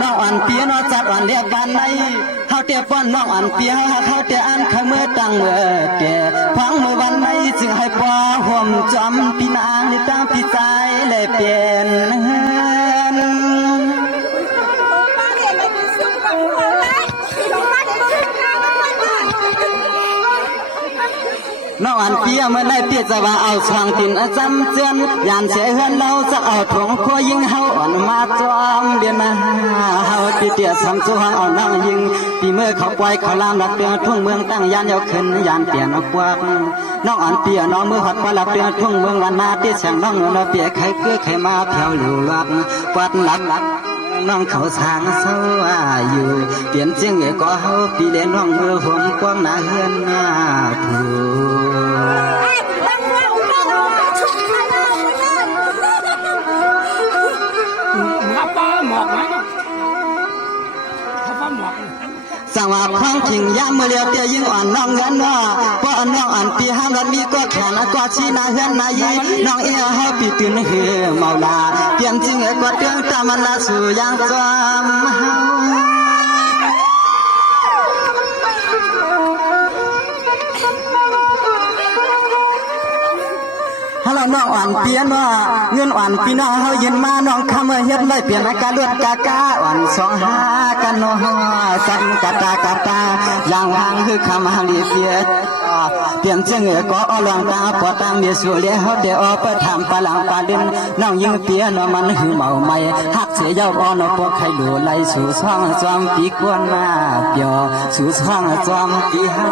น้องอ่อนเปียน้องจัดอ่อนเรียกกันในเขาเตียป้อนน้องอ่อนเปียเขาเตียอันขมือตั้งเมื่อเตียพังเมื่อวันในจึงให้ปอห่วมจอมพี่นางในตั้งพี่ใจเลยเปลี่ยนน้องอันเปียเมื่อได้เปียจะว่าเอาช่างตินจำเจียนยานเสียเฮือนเราจะเอาถงคอยิงเฮาอ่อนมาจอมเดียนเฮาตีเตียทำสู้เอานั่งยิงปีเมื่อเขาปล่อยเขาลามหลักเตือนทุ่งเมืองตั้งยานยกขึ้นยานเปลี่ยนกวักน้องอันเปียน้องมือหัดมาหลักเตือนทุ่งเมืองวันนาที่แสงน้องเราเปียใครเกื้อใครมาแผ่วหลิวลักวัดหลักน้องเขาสางเศร้าอยู่เปลี่ยนเจียงก็เฮาปีเล่นน้องมือห่มกว้างหน้าเฮือนหน้าผู้สังวาพังขิงย่ำเมื่อเลียวเตียยิ่งอ่อนน้องเงินว่าเพราะน้องอ่อนปีห้ามรัดมีก็แขนก็ชี้นาเฮือนนายีน้องเอ๋เฮาปีตื่นเหือเมาลาเปลี่ยนจริงก็เตือนตามันละสู่ย่างจอมเฮาฮัลโหลน้องอ่อนเปียนว่าเงินอ่อนพี่น้องเฮายินมาน้องคำเฮ็ดเลยเปลี่ยนอาการเลือดกากาอ่อนสองหากันน้องสันกาตากาตาอย่างวางคือคำฮังดีเปียเปลี่ยนเจงก็อลองตาปอตังมีสุเลียเฮาเดอเปทำปะลังปาดินน้องยิงเปียน้องมันหือเมาไม่ฮักเสียยาวอ่อนพวกใครดูไล่สู่ช่องจอมปีกวนมาเปียวสู่ช่องจอมปีเฮา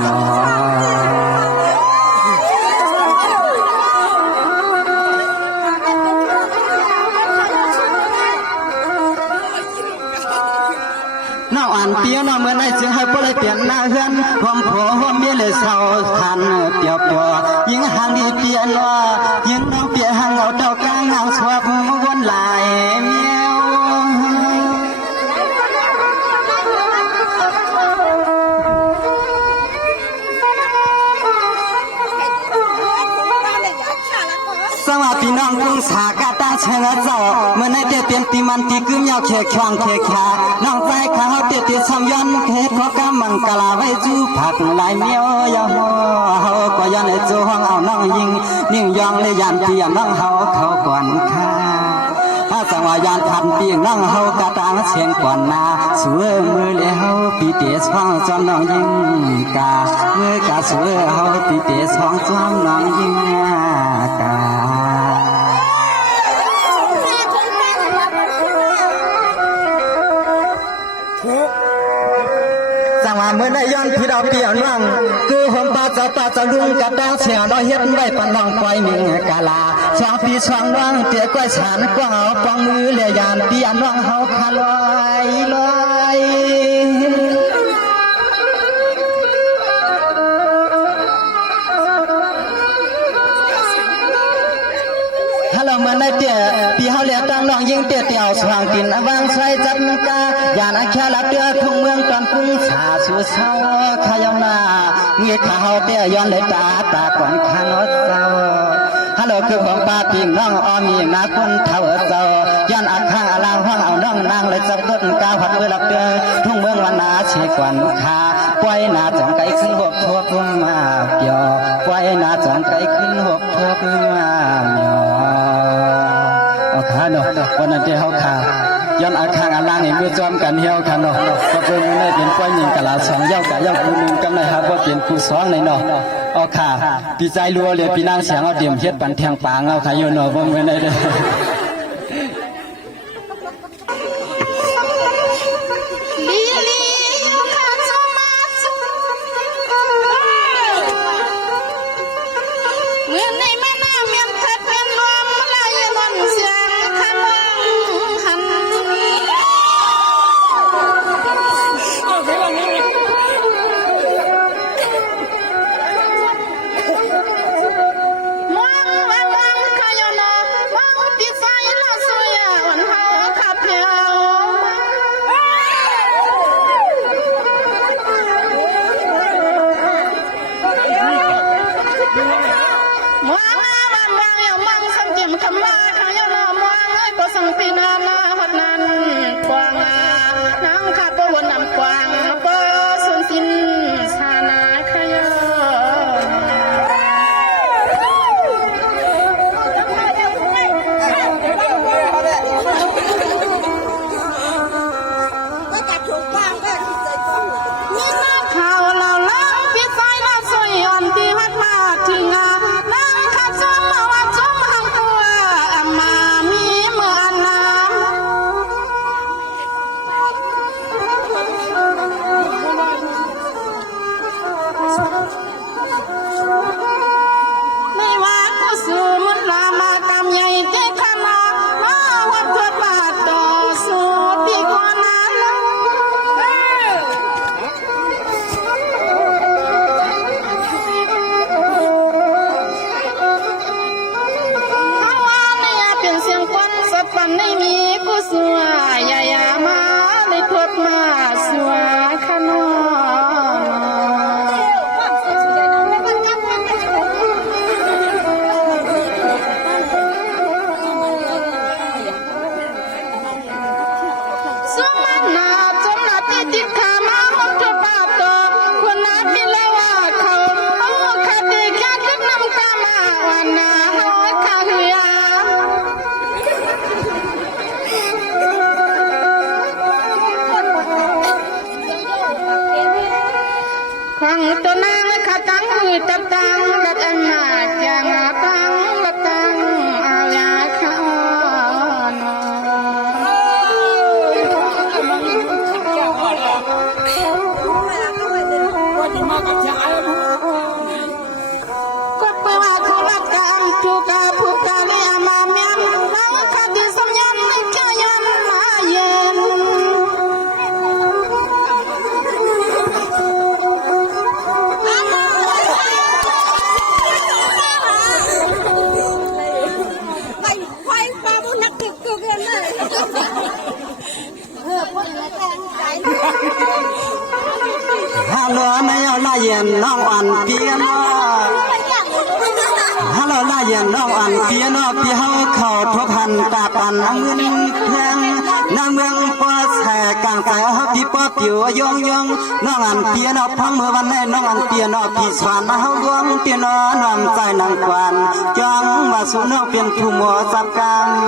หลอน้องอ่านเปียน้องเมื่อไหร่จึงให้พวกเลยเปลี่ยนหน้าเฮือนหอมโผหอมเมียเลยเศร้าคันเปียวเปียวยิงหางดีเปียนว่ายิงน้องเปียหางเอาเต้ากลางเอาชอบวนลายเมียวสวัสดีน้องกุ้งสากาตาเชงเจ้าเมื่อในเตียเปลี่ยนตีมันตีกึ่งยาวแขกควงแขกขาน้องใจข้าวเตียเตียชำย้อนเทศขอกำมังกะลาไว้จูผักลายเมียวยาหัวเฮาก็ย้อนในจูห้องเอาน้องยิงนิ่งยองเลยยานเตียน้องเฮาเขาก่อนข้าถ้าจังหวะยานทันปีน้องเฮากะตางเสียงก่อนนาสวยมือเลยเฮาปีเตียช่องจอมน้องยิงกาเมื่อกะสวยเฮาปีเตียช่องจอมน้องยิงกาจังหวะเมื่อได้ย้อนพี่ดาวเปี่ยวนั่งคือผมปาจะลุงกับดาวเสียเราเฮ็ดไว้ปนน้องปล่อยมิงกาลาช่างปีช่างน้องเตี้ยก้อยฉานกว้างเอาปองมือเลียยานเปียน้องเฮาคาลอยฮัลโหลมาในเตี้ยปีเฮาเลี้ยงตั้งน้องยิงเตี้ยเตี้ยวสว่างกินวางใส่จัดกายานแค่ลับเตี้ยทุ่งเมืองตอนกุ้งสาสู่เศร้าขยำนาเงียข้าวเตี้ยย้อนเลยตาก่อนข้างรถเศร้าฮัลโหลคือของป้าปิงน้องอ้อมีนาคนเท่าเศร้าย้อนอักข้างอลางห้องเอาน้องนางเลยจับต้นกาผัดเวลับเตี้ยทุ่งเมืองวันนาเชกวันขาปล่อยนาจองไก่ขึ้นบกทั่วพุ่งมาเปียวปล่อยนาจองไก่ขึ้นบกทั่วพุ่งมาเมียวเอาขาเนาะวันนั้นที่เขาขาย้อนอาคางอาลางนี่มือจอมกันเฮียวขาเนาะก็เป็นมือได้เป็นป้อยหนึ่งกะลาสองเย้ากะเย้าคู่หนึ่งกำไรครับว่าเป็นคู่สองในเนาะเอาขาปีใจรัวเลยปีนางเสียงเอาเดี่ยมเฮ็ดบันแทงปางเอาขาอยู่เนาะบ่มือได้เด้อป นไม่มีกูสัวอย่ามาเลยทดมาสัวขนอสุมันนาจมนาติติขามาหกจุดบาทตัวคนนับมีเลว่าเขาคดีแค่คิดนำกามาวันนาหอยขาเหียครั้งตัวนางขาตั้งมือตับตังลัดอันมาจางตังลัดตังเอายาข้านก็เปิดว่าเขาลัดกามจูกาผูกกาลีอามาเมียนน้องคดีสมยันเจ้ายันมาเย็นฮัลโหลไม่เอาลาเย็นน้องอ่อนเปียโนฮัลโหลลาเย็นน้องอ่อนเปียโนพี่เฮาเข้าทบหันตาปันน้ำเงินแพงน้ำเมืองปอแสกลางใจเฮาพี่ปอผิวยองยองน้องอ่อนเปียโนพังเมื่อวันให้น้องอ่อนเปียโนพี่สวนเฮาดวงเปียโนน้ำใจนางกวนจังว่าสู่น้องเป็นผู้หมอสับก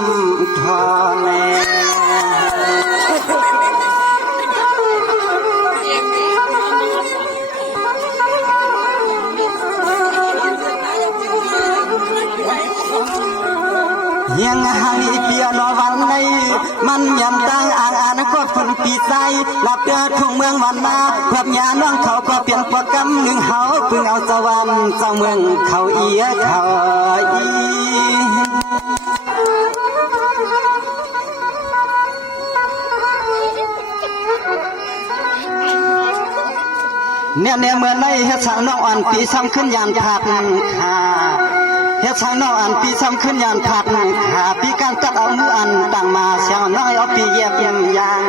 ำทอแน่ยังให้เปียโนวันในมันยำตั้งอ่านก็คนปีใจหลับเดือทุ่งเมืองวันนาความยาน้องเขาก็เปลี่ยนโปรแกรมหนึ่งเฮาพึ่งเอาสวรรค์เจ้าเมืองเขาอีเขาอีเนี่ยเมื่อในเฮ็ดสาวน้องอ่อนปีซ้ำขึ้นยานผักขาเฮ็ดสาวน้องอ่อนปีซ้ำขึ้นยานผักขาปีการตัดเอามืออันต่างมาเสียวน้อยเอาปีเย็บยาง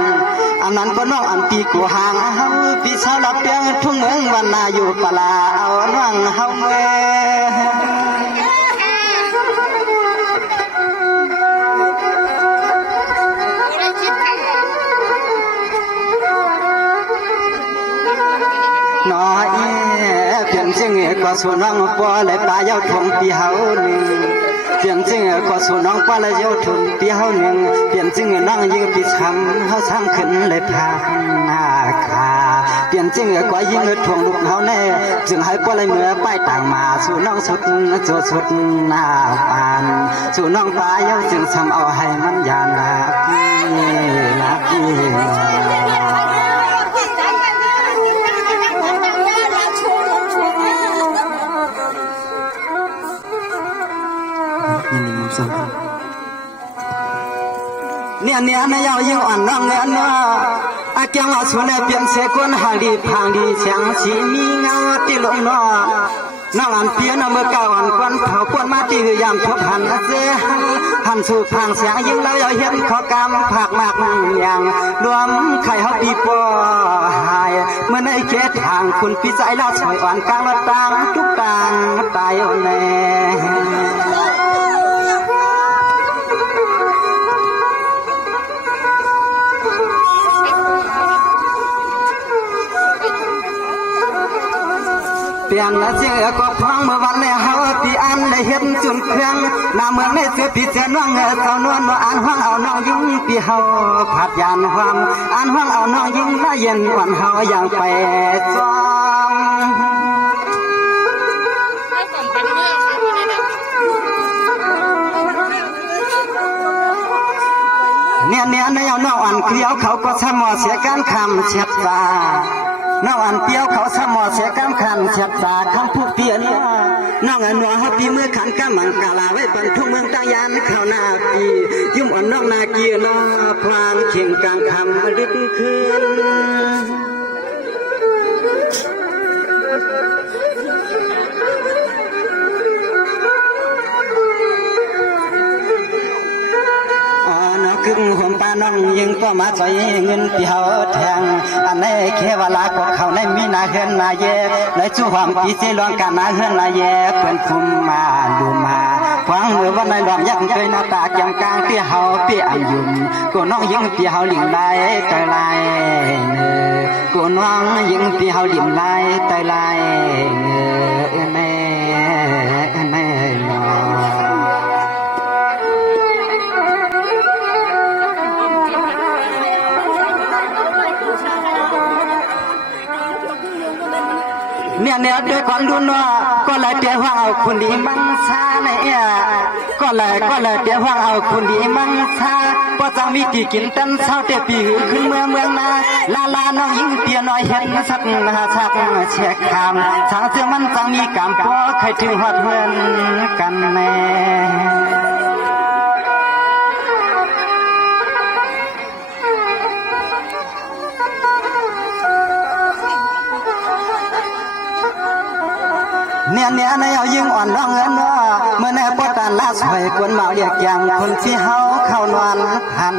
อันนั้นก็น้องอันปีกูห่างเฮาปีสาวรับเปียงทุ่งเมืองวันนาอยู่ปลาเอาน้องเฮาเว้น้อยเปลี่ยนเสียงก็สู่น้องปอเลยปลาเย้าทงปีเฮาหนึ่งเปลี่ยนเสียงก็สู่น้องปอเลยเย้าทงปีเฮาหนึ่งเปลี่ยนเสียงน้องยิงปีช้ำเฮาช้ำขึ้นเลยพาหน้าขาเปลี่ยนเสียงก็ยิงทวงลูกเฮาแน่จึงให้ปอเลยเมื่อป้ายต่างมาสู่น้องสุดสุดหน้าปานสู่น้องปลาเย้าจึงทำเอาให้มันยานละพี่เนี่ยไม่要有安能安呐，啊讲我出来变色滚行里旁里像是米我的龙呐，น้องอันเปียนเมื่อเก่าอันควันเขาปวนมาตียามทบหันเสียหันสู่พังเสียงยิ่งแล้วเห็นขอกำผักมากอย่างรวมไข่เฮาปีปอหายเมื่อในเขตทางคุณปีใจลาสวยอ่อนกลางละตังทุกต่างตายแน่เปลี่ยนละเสียก็พังเมื่อวันในเฮาปีอันได้เห็นจุนเครื่องน้ำเมืองในเสือปีเสียน้องเจ้านวลอ่านห้องเอาน้องยิ่งปีเฮาผัดยานความอ่านห้องเอาน้องยิ่งละเย็นวันเฮาอย่างไปจอมเนี่ยในเอาน้องอ่อนเกลียวเขาก็สมอเสียการคำเฉียบตาน้องอันเปียวเขาสมอเสียกำคันเฉียบตาคำพูดเปลี่ยนน้องอันนัวฮับปีเมื่อขันกำมังกาลาไว้บรรทุกเมืองตายานเข้าหน้าปียุ่มอ่อนน้องนาเกียนอพลางเข่งกลางคำดึกคืน น้องยิงก็มาใจเงินเปียวแทงอันนี้แค่เวลาก็เขาในมีนาเฮือนนาเย่ในจู่ความปีเสลองกันนาเฮือนนาเย่เปิ้นคุมมาดูมาฟังเมื่อวันในหลอมยักเคยหน้าตาจังกลางเปียเฮาเปียอันยุ่มก็น้องยิงเปียเฮาหลิงไล่ตายไล่เนื้อก็น้องยิงเปียเฮาหลิงไล่ตายไล่เนื้อแน่แน่นอเนี่ยด้วยความดูนัวก็เลยเดี๋ยวว่าเอาคุณดีมังชาเนี่ยก็เลยเดี๋ยวว่าเอาคุณดีมังชาก็จะมีที่กินตันเช้าเตียปีหือขึ้นเมืองนาลาน้องยิงเปียน้อยเห็นสักชักเช็คคำทางเสื้อมันจะมีกำปอใครถึงหอดเพื่อนกันแน่เนี่ยในเอายิงอ่อนร้องเงินเมื่อในปอตันลาสวยกวนเมาเรียกอย่างคนที่เฮาเข้านวลหั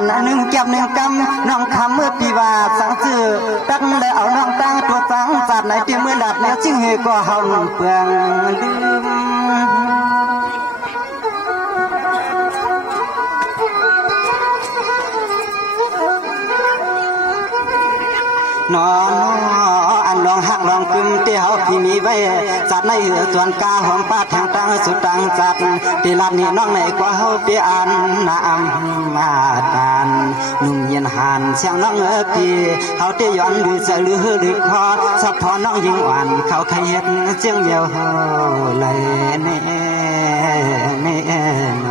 นหนึ่งแก้มหนึ่งกำน้องคำเมื่อปีว่าสังจื้อตั้งเลยเอาน้องตั้งตัวสังจัดในที่มือดัดเนี่ยจิ้งเหก็เฮาเปลืองลืมนออันลองหักลองกึมเตี้ยวที่มีไว้จัดในเหือส่วนกาหอมป้าแทงตังสุดตังจัดที่ลำนี้น้องในกว่าเฮาเปียอันนาอำมาตานนุ่มเย็นหันเสียงน้องปีเฮาเตี้ยย้อนดูจะลือหรือคอสับพอน้องยิงหวานเขาขยันเจียงเดียวเฮาเลยเน่น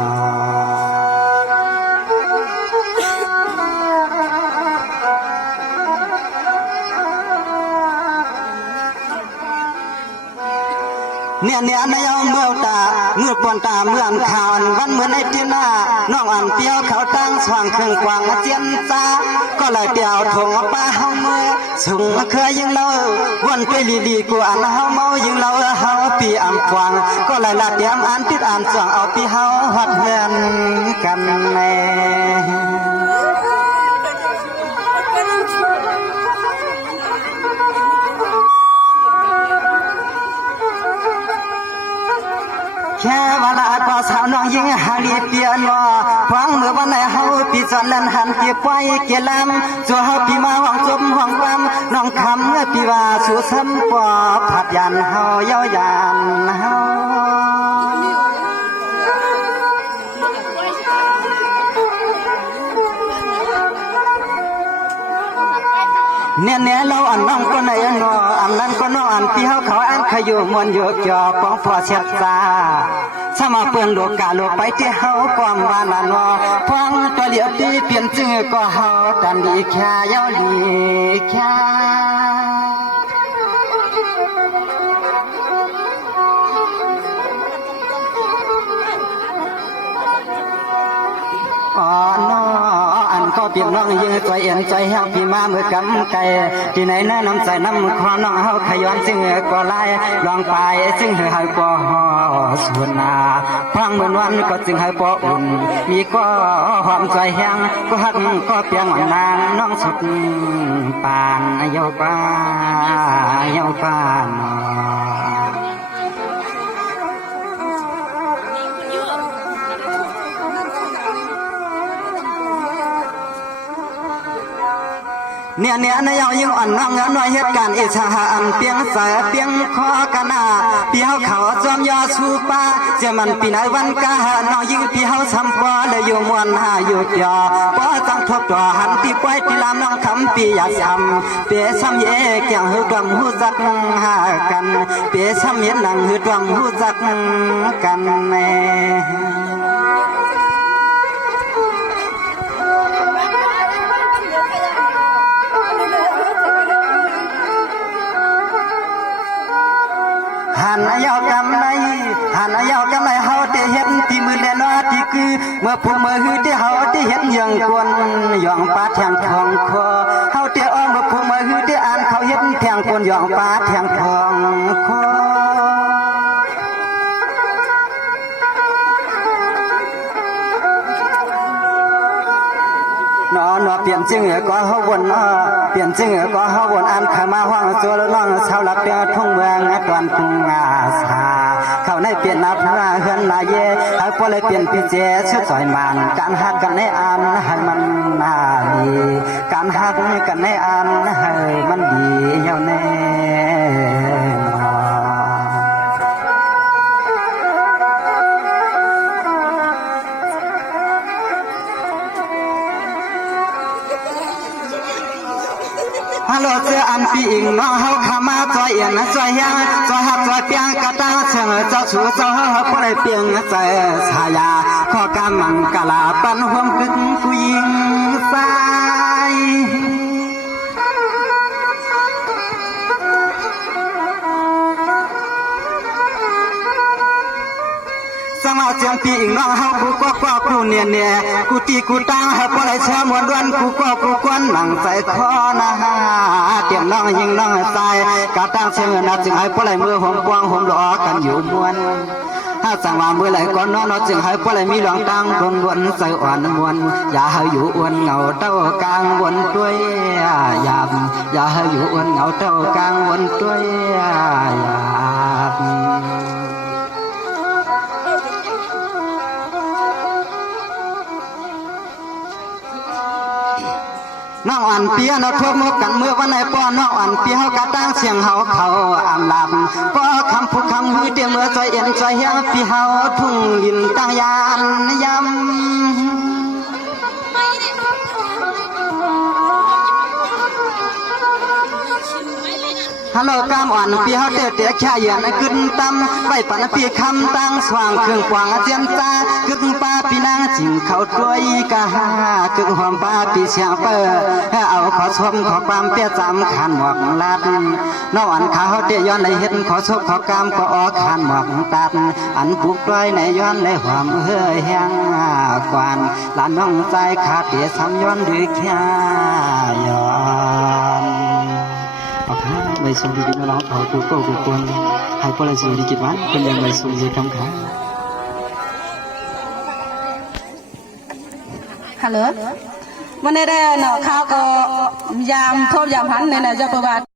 อเนี่ยในเอาเมื่อตาเมื่อปนตาเมื่อนข่าววันเหมือนในที่หน้าน้องอันเตียวเขาตั้งสว่างเครื่องกวางเจียนตาก็เลยเตียวถงป้าเฮาเมื่อส่งเคยยิงเราวันไปลีกูอันเฮาเมายิงเราเฮาปีอันกวางก็เลยละเตรียมอันติดอันสว่างเอาปีเฮาหัดเงินกันแน่แค่เวลาก็สาวน้องยิงหาลีเปียนฟังเมื่อวันไหนเฮาปีจอนนั้นหันเก็บไว้เกลำจัวเฮาปีมาหวังจมหวังปั๊มน้องคำเมื่อปีว่าสู่ซ้ำปอผัดยันเฮาเย้ายานเฮาเนี่ยเราอันน้องก็ในอันนออันนั้นก็น้องอันที่เขาอันขยุมวนโยกจอปองพอเสียตาสมาเปลืองโลกาโลไปที่เฮาความบ้านนอฟังตัวเหลียวตีเปลี่ยนจื้อก็เฮาตันดีแค่เย้าดีแค่อ๋อนออันก็เปลี่ยนน้องยื้อใจเอ็นใจแห้งพี่มาเมื่อกำไก่ที่ไหนแนะนำใจน้ำความน้องเฮาขย้อนซึ่งก็ไล่ลองไปซึ่งเฮาก็ส่วนนาฟังเหมือนวันก็จึงให้ปออุ่นมีก็หอมใจแห้งก็หักก็เปียงนางน้องสุดปานเยาป้านเนี่ยในเอายิ่งอ่อนน้องเงาหน่อยเหตุการณ์อิจฉาอันเปียงสายเปียงคอกันนาเปียวเขาจอมยอสูป้าจะมันปีไหนวันกาน้องยิ่งปีเฮาซ้ำปอเลยอยู่มวนหาอยู่จอปอจังทบจอหันตีป้อยที่ลำน้องคำปีอยากซ้ำเปียซ้ำเย่แก่งหืดวมหูจักหากันเปียซ้ำเย็นหนังหืดวมหูจักกันแน่หันยาวกำไรเฮาได้เห็นที่มือแลนอที่คือเมื่อผู้มือหือที่เฮาได้เห็นยังกวนย่องปาแทงทองคอเฮาได้อ้อมเมื่อผู้มือหือที่อ่านเขาเห็นแทงกวนย่องปาแทงทองคอ นอเปลี่ยนจึงก็เฮาวนเปลี่ยนจึงก็เฮาวนอันขามาห้องจัวน้องชาวลับเปียทุ่งเมืองตอนกรุงอาสาเข้าในเปลี่ยนนาพระเฮือนนาเยให้พอเลยเปลี่ยนพี่เจชื่อจอยมันการฮักกันในอันให้มันน่าดีการฮักกันในอันให้มันดีเยาแน่ฮัลโหลเจ้าอันปีอิงน้องเฮาขามาจอยเอียนจอยยังจอยหักจอยเปียงกะตาเชิงเจ้าชูเจ้าเฮาบ่ได้เปียงใจชายาขอกำมังกะลาปันห่วงกึ่งผู้หญิงสายสมาเจียงปีอิงน้องเฮากูก็กูเนี่ยกูตีกูตั้งให้บ่ได้เชื่อมวนดวนกูกูกวนนั่งใส่คอนะเตรียมน้องยิงน้องตายกะตั้งเชื่อนะจึงให้บ่ได้มือหอมปวงหอมหลอกันอยู่มวนถ้าสั่งว่ามือไหลก่อนนอนจึงให้บ่ได้มีหลองตั้งวนใส่อ่อนมวนอย่าให้อยู่อ้วนเหงาเต้ากลางวนด้วยอย่าให้อยู่อ้วนเหงาเต้ากลางวนด้วยน้องอ่อนเปียนทั่วมุกกันเมื่อวันไหนป้อนน้องอ่อนเปียเขากะตั้งเสียงเขาอำลำป้อคำพูดคำมือเดียวเมื่อใจเอ็นใจเฮียปีเขาทุ่งยินตั้งยานยำฮัลโหลกามอ่อนปีเขาเตะแค่ยันขึ้นตั้มไปปันปีคำตั้งสว่างเครื่องกวางเจียมจ้ากึ่งป้าปีนางจิงเขาด้วยกะฮากึ่งหอมป้าปีเชียงเปอเอาขอชมขอความเปี้ยจำขันหมอกลัดน้องอันเขาเตะย้อนในเห็นขอชมขอกามก็ออกขันหมอกตัดอันปุกปล่อยในย้อนในหอมเฮ้ยแห้งกวนหลานน้องใจขาดเตะซ้ำย้อนด้วยแค่ย้อนเอาค่ะใบสูงดีกินน้องเขากูโก้กูควรให้พวกเราสูงดีกินวันเป็นยังใบสูงดีคำขาฮัลโหลวันนี้ได้เนาะข้าวก็ยามโทษยามหันเนี่ยนะเจ้าประวัติ